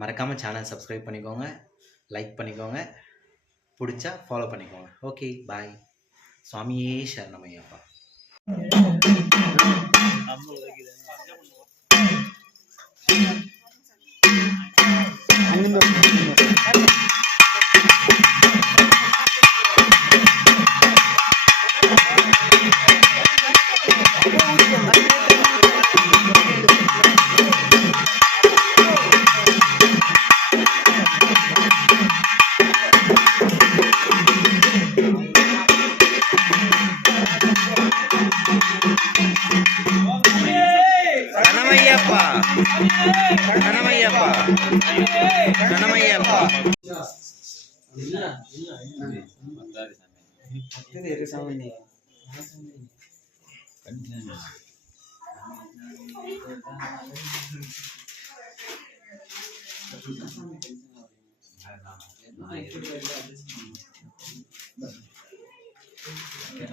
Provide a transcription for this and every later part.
மறக்காமல் channel subscribe பண்ணிக்கோங்க like பண்ணிக்கோங்க பிடிச்சா ஃபாலோ பண்ணிக்கோங்க. ஓகே பாய் சுவாமியே சரணமையப்பா. కనమయ్యప్ప కనమయ్యప్ప కనమయ్యప్ప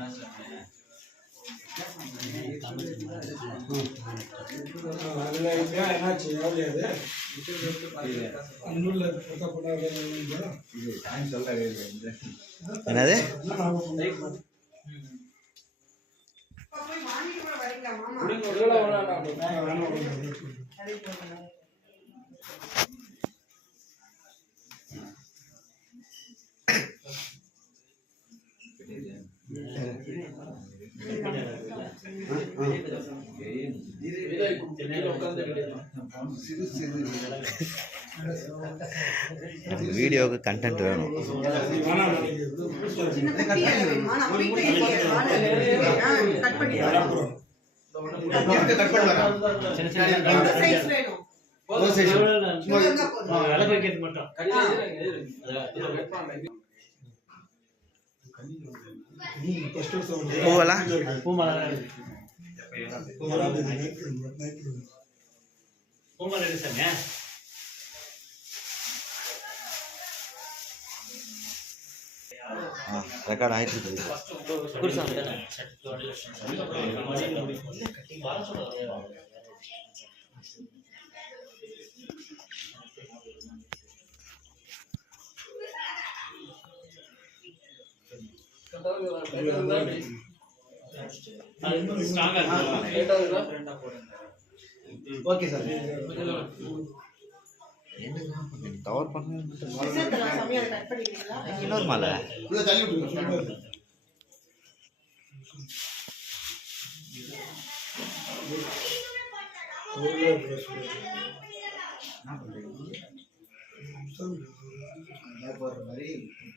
Thank you. அதுல எப்படியா என்னாச்சு எவ்வளோ அது புத்தப்படாத என்னது எனக்கு வீடியோவுக்கு கண்டென்ட் வேணும் மட்டும் பூவெல்லாம் ரெக்கார்ட் ஆயிட்டு இருக்குது ஓகே சார் கவர் பண்ண இன்னொரு மாலை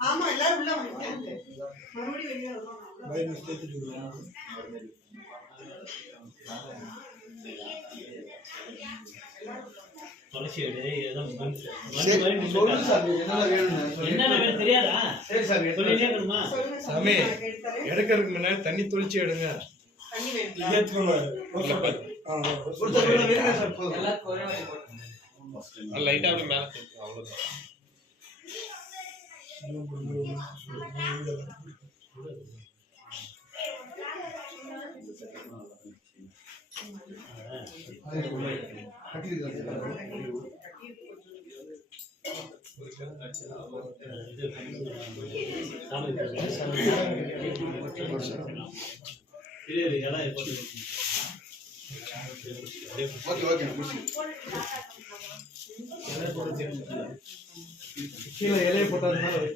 ஆமா எல்லாரும் உள்ள மறுபடியும் வெளியே வருவாங்க என்னென்ன வேணும் தெரியாதா? சொல்லிட்டே இருக்கணுமா சொல்லுங்க சாமி. எடுக்கிறதுக்கு முன்னாடி தண்ணி தொளிச்சு எடுங்க. தண்ணி வேணும். லைட்டா அப்படி மேல தூக்கு, அவ்வளவுதான். சாமி ஓகே ஓகே கீழே இலையை போட்டதுனால அது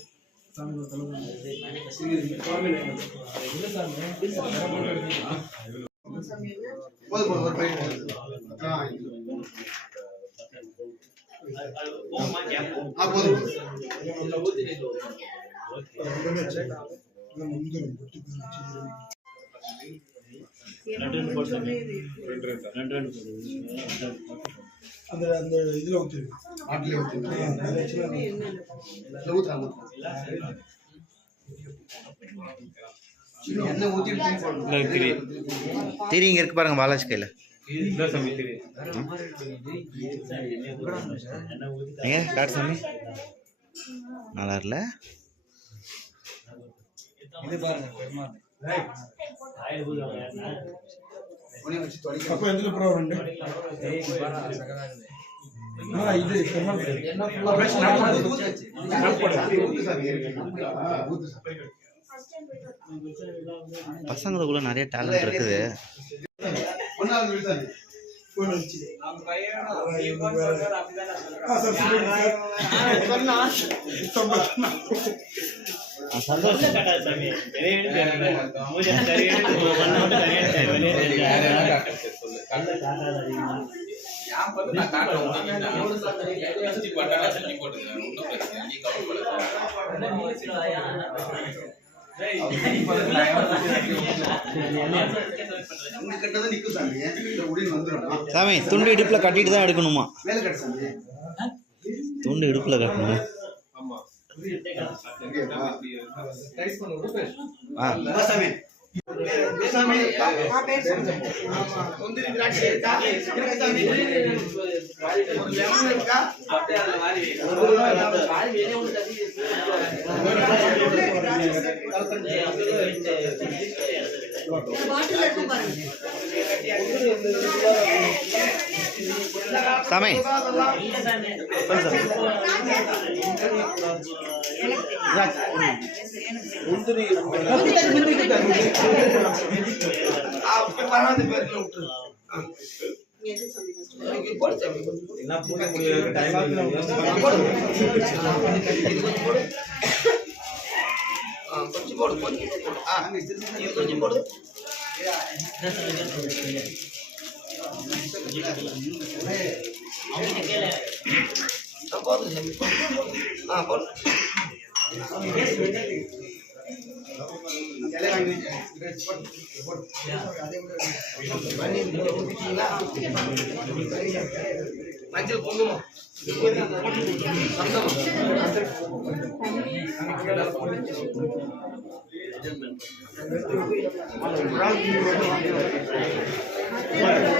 போதும் அந்த அந்த இதுல ஊத்து ஆட்டிலே ஊத்து ஊத்தி திரி இங்கே இருக்கு பாருங்க பாலாஜி கையில. எங்க? காட்டு சாமி? நல்லா இல்ல? இது பாருங்க பெருமாள். இது பெருமாள் கோயில். எண்ணெய் ஃபுல்லா ஊத்தாச்சு பசங்களுக்குள்ள நிறைய டேலண்ட் இருக்குது ஒன்னாவது விழுத்தாங்க போன் வச்சு. ஆ, சார், சொல்லுங்க சார். சந்தோஷம் காட்டாது சாமி பெரிய சரி பண்ண மட்டும் தனியாக எடுத்து வெளியே தெரியாது சாமி துண்டு இடுப்புல கட்டிட்டு தான் எடுக்கணுமா? துண்டு இடுப்புல கட்டணும்? ஆ சாமி. சாமி. ஆ, முந்திரி திராட்சை இருக்கா ஒரு லெமன் இருக்கா சாமி. ஆ, இப்ப பரவாயில்ல பேர்ல விட்டுரு ஆ. எது சாமி first?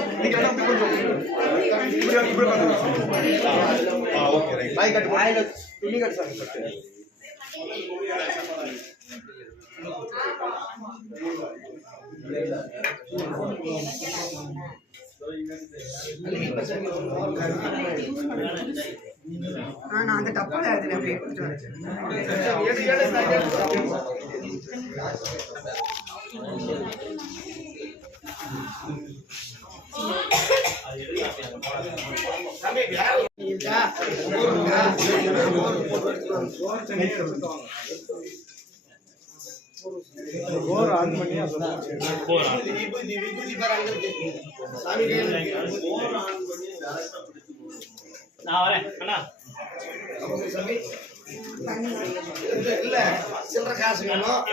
இன்னைக்கு போடு சாமி என்ன பூஜை முடியல டைம் போடு. இது கொஞ்சம் நான் அந்த டப்பால அதுல அப்படியே கொடுத்துட்டு எடுத்துட்டு விபூதி, விபூதி இருக்கு. சாமி கையில நான் வரேன் அண்ணா சாமி. இல்ல, சில்லற காசு வேணும்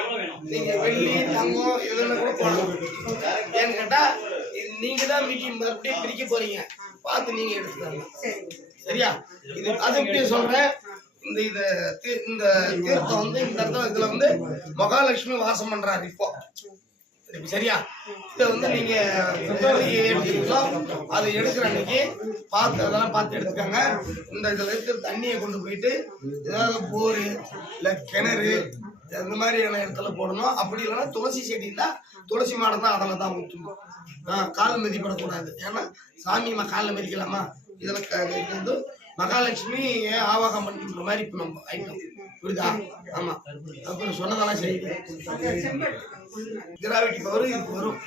நீங்க வெள்ளி தங்கம் இதெல்லாம் கூட போடலாம் ஏன்னு கேட்டா நீங்க தான் மிக்கி மறுபடியும் பிரிக்க போறீங்க பார்த்து நீங்க எடுத்து சரியா இது அது எப்படி சொல்றேன் இந்த இதை இந்த தீர்த்தம் வந்து இந்த இடத்துல இதுல வந்து மகாலட்சுமி வாசம் பண்றாரு இப்போ. சரியா? இதை வந்து நீங்க எடுத்துக்கலாம். அதை எடுக்கிற அன்னைக்கு பார்த்து அதெல்லாம் பார்த்து எடுத்துக்கோங்க. இந்த இதுல இருக்கிற தண்ணியை கொண்டு போயிட்டு ஏதாவது போர் இல்ல கிணறு அந்த மாதிரியான இடத்துல போடணும். அப்படி இல்லைன்னா துளசி செடி இருந்தா துளசி மாடம் தான் அதில் தான் ஊற்றணும். ஆ கால் மிதிப்படக்கூடாது. ஏன்னா சாமி காலில் மிதிக்கலாமா? இதில் வந்து மகாலட்சுமி ஆவாகம் பண்ணிக்கிற மாதிரி இப்போ நம்ம ஐட்டம் புரியுதா? ஆமா. அப்புறம் சொன்னதெல்லாம் சரி. கிராவிட்டி பவர் இதுக்கு வரும்.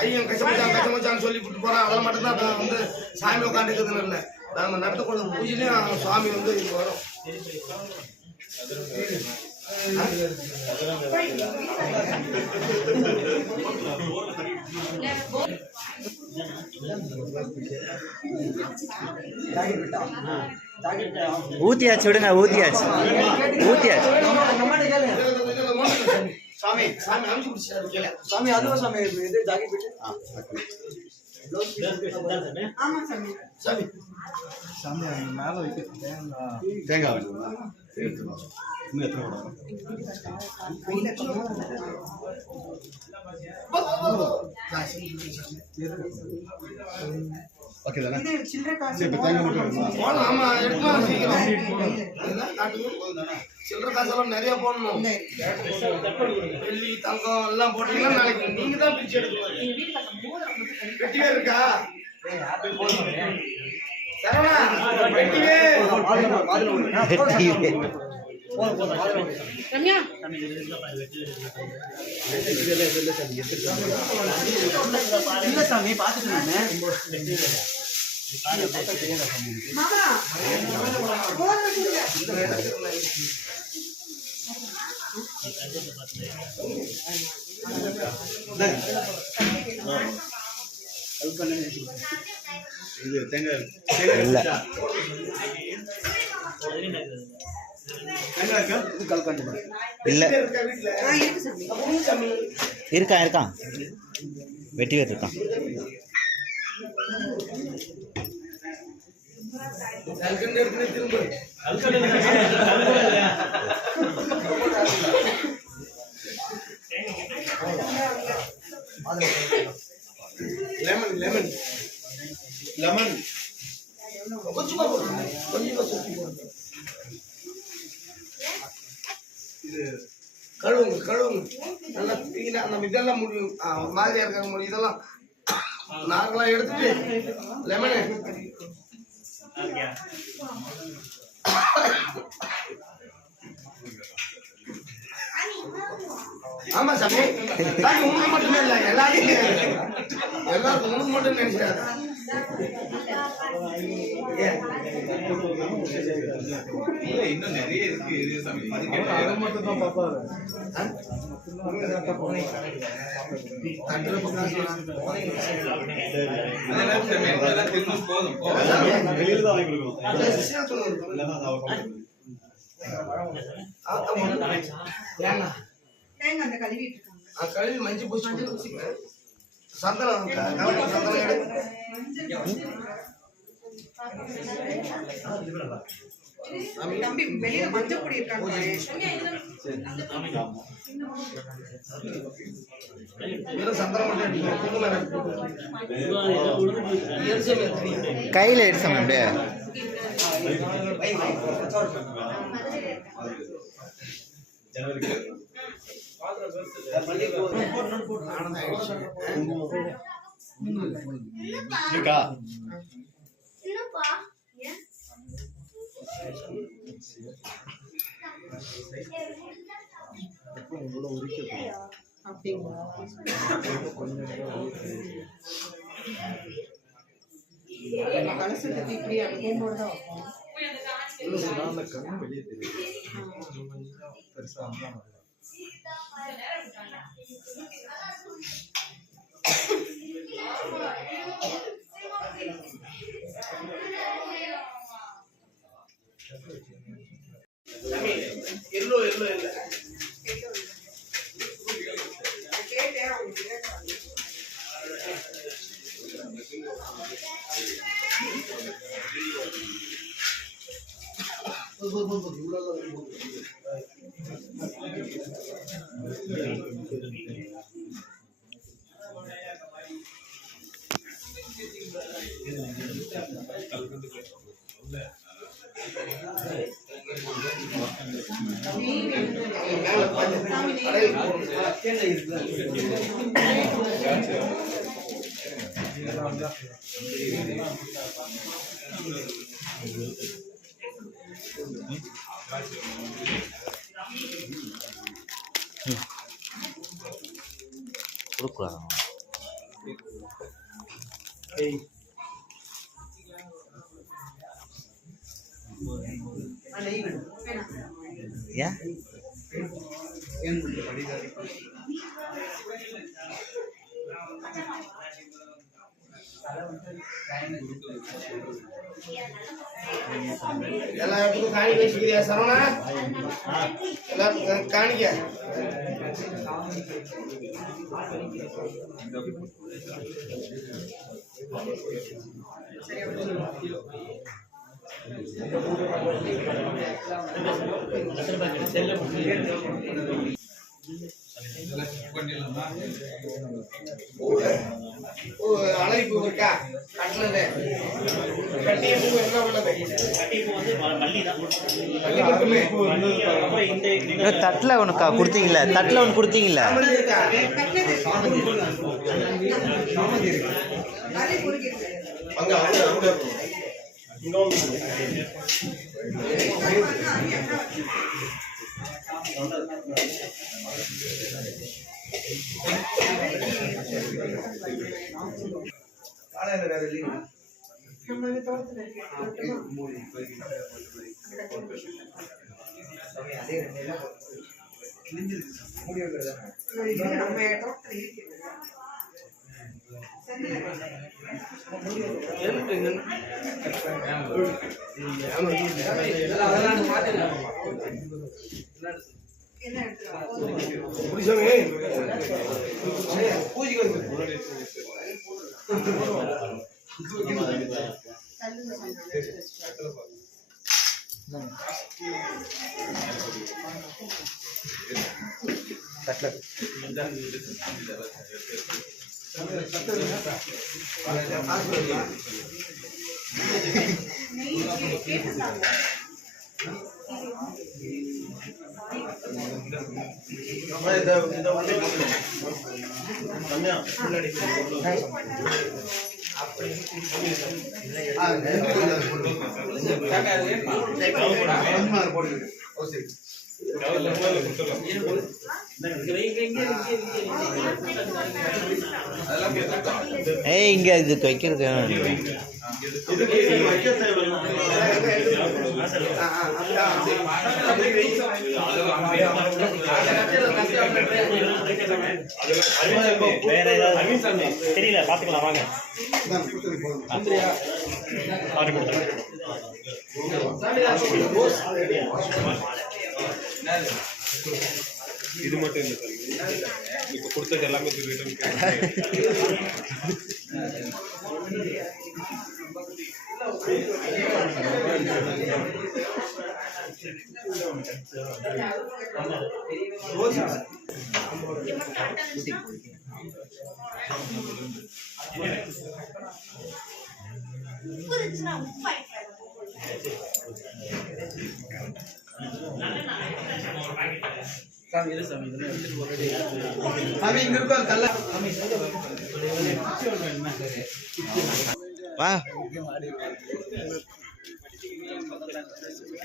ஐயன் கச்சமச்சான் கச்சமச்சான்னு சொல்லி விட்டு போறான் அதெல்லாம் மட்டும்தான் இப்போ வந்து சாமி உட்காந்துக்குதுன்னு இல்லை. நாம நடத்தக்கூடிய பூஜையிலையும் சுவாமி வந்து இதுக்கு வரும். ஊத்தியாச்சு விடுங்க ஊத்தியாச்சு. ஊத்தியாச்சு. சாமி சாமி பிடிச்சாரு கீழே சாமி அதுவா சாமி இது ஜாக்கெட் பிட்டு. ஆமா சாமி. சாமி. தேங்காய். இன்னும் எத்தனை படம் ஓகே தானே சரி இப்போ தேங்காய் மட்டும் போடலாம் எடுக்கலாம் சில்லற காசெல்லாம் நிறைய போடணும் வெள்ளி தங்கம் எல்லாம் போட்டீங்கன்னா நாளைக்கு நீங்க தான் பிரிச்சு எடுக்கணும் வெட்டிவே இருக்கா சரவணா வெட்டிவே ரம்யா இல்ல சாமி பாத்துட்டு இது தேங்காய் இல்ல. இல்ல. இருக்கான் இருக்கான் வெட்டி எடுத்துட்டு திரும்ப லெமன் லெமன் லெமன் கொஞ்சமா போடுங்க கொஞ்சமா சுத்தி போடுங்க கழுவுங்க கழுவுங்க நல்லா கிளீனா நம்ம இதெல்லாம் முடியும் மாதிரி இருக்காங்க முடியும் இதெல்லாம் நாங்களாம் எடுத்துட்டு லெமனு ஆமா சாமி. சாமி உனக்கு மட்டுமே இல்ல எல்லாரும் எல்லாருக்கும் உனக்கு மட்டும் நினைச்சாரு. ஏன் இன்னும் நிறைய இருக்கு இது சாமி அதை மட்டும் தான் பாப்பாரு போதும் தேங்காய் அந்த கழுவிட்டு இருக்காங்க. கழுவி மஞ்சள் பூசி மஞ்சள் பூசிங்க சந்தனம் தம்பி வெளியில மஞ்சள் பொடி இருக்காங்க. கையில எடுத்தோம் அப்படியே. ஜனவரிக்கு இருக்கா அப்படிங்களா கலசத்துக்கு இப்படி அனுப்பும்போது தான் வைப்போம் ಎಲ್ಲೋ ಎಲ್ಲೋ ಎಲ್ಲ ಬೋ ಬೋ ಬೋ ಬೋ ಬೋ ಬೋ ಬೋ Gracias. या ಎಲ್ಲ ಯಾಕೂ ಕಾಣಿ ಬೇಕಿದೆಯಾ ಸರಣ ಎಲ್ಲ ಕಾಣಿಗೆ ಸರಿ அழைப்பு பூ இருக்கா கட்டினது கட்டிய பூ என்ன உள்ளது வந்து மல்லி தான் தட்டில் ஒன்று கொடுத்தீங்களே? தட்டில் ஒன்று கொடுத்தீங்களே அங்க நம்ம இந்த தோட்டத்துல இருக்கு ஏய் இங்க இதுக்கு வைக்கிறது தெரியல பாத்துக்கலாம் வாங்க பாத்து கொடுத்துருக்கேன் இது மட்டும் இல்லை சார். இப்போ கொடுத்தது எல்லாமே ரிட்டர்ன் வா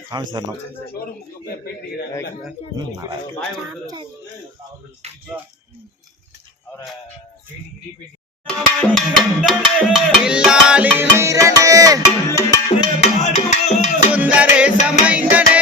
சாமி சரணம். ம், நல்லா సుందరేశమైందనే.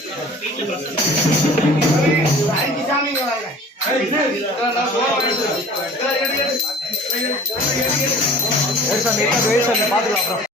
சாமிங்க வராங்க இதெல்லாம்